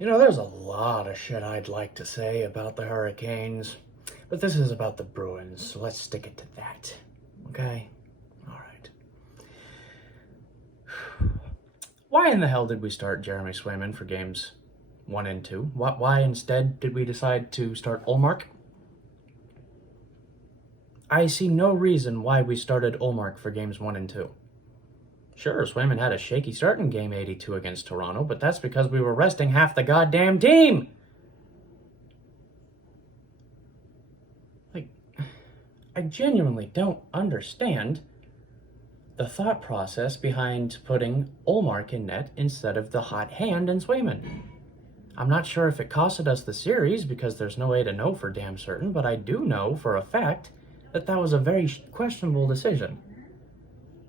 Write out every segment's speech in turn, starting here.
There's a lot of shit I'd like to say about the Hurricanes, but this is about the Bruins, so let's stick it to that. Okay? Alright. Why in the hell did we start Jeremy Swayman for games 1 and 2? Why instead did we decide to start Ullmark? I see no reason why we started Ullmark for games 1 and 2. Sure, Swayman had a shaky start in Game 82 against Toronto, but that's because we were resting half the goddamn team! I genuinely don't understand the thought process behind putting Ullmark in net instead of the hot hand in Swayman. I'm not sure if it costed us the series because there's no way to know for damn certain, but I do know for a fact that that was a very questionable decision.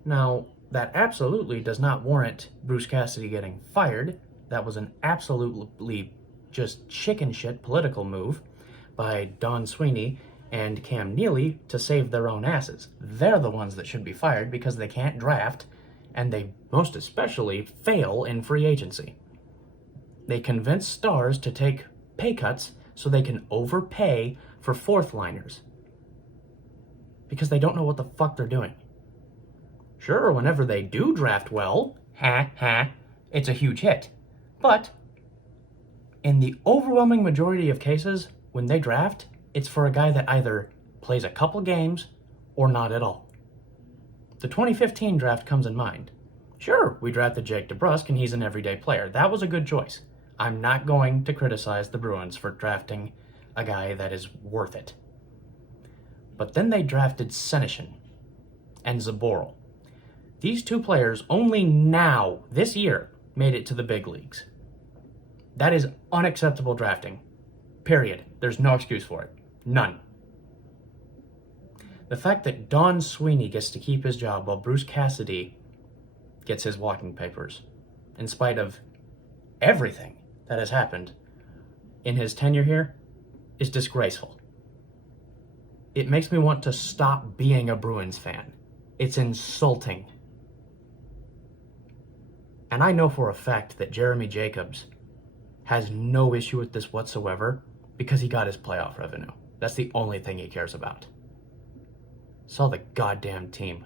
Now, that absolutely does not warrant Bruce Cassidy getting fired. That was an absolutely just chicken shit political move by Don Sweeney and Cam Neely to save their own asses. They're the ones that should be fired because they can't draft, and they most especially fail in free agency. They convince stars to take pay cuts so they can overpay for fourth liners because they don't know what the fuck they're doing. Sure, whenever they do draft well, it's a huge hit. But in the overwhelming majority of cases, when they draft, it's for a guy that either plays a couple games or not at all. The 2015 draft comes in mind. Sure, we drafted Jake DeBrusk and he's an everyday player. That was a good choice. I'm not going to criticize the Bruins for drafting a guy that is worth it. But then they drafted Senyshyn and Zboril. These two players only now, this year, made it to the big leagues. That is unacceptable drafting. Period. There's no excuse for it. None. The fact that Don Sweeney gets to keep his job while Bruce Cassidy gets his walking papers, in spite of everything that has happened in his tenure here, is disgraceful. It makes me want to stop being a Bruins fan. It's insulting. And I know for a fact that Jeremy Jacobs has no issue with this whatsoever because he got his playoff revenue. That's the only thing he cares about. Saw the goddamn team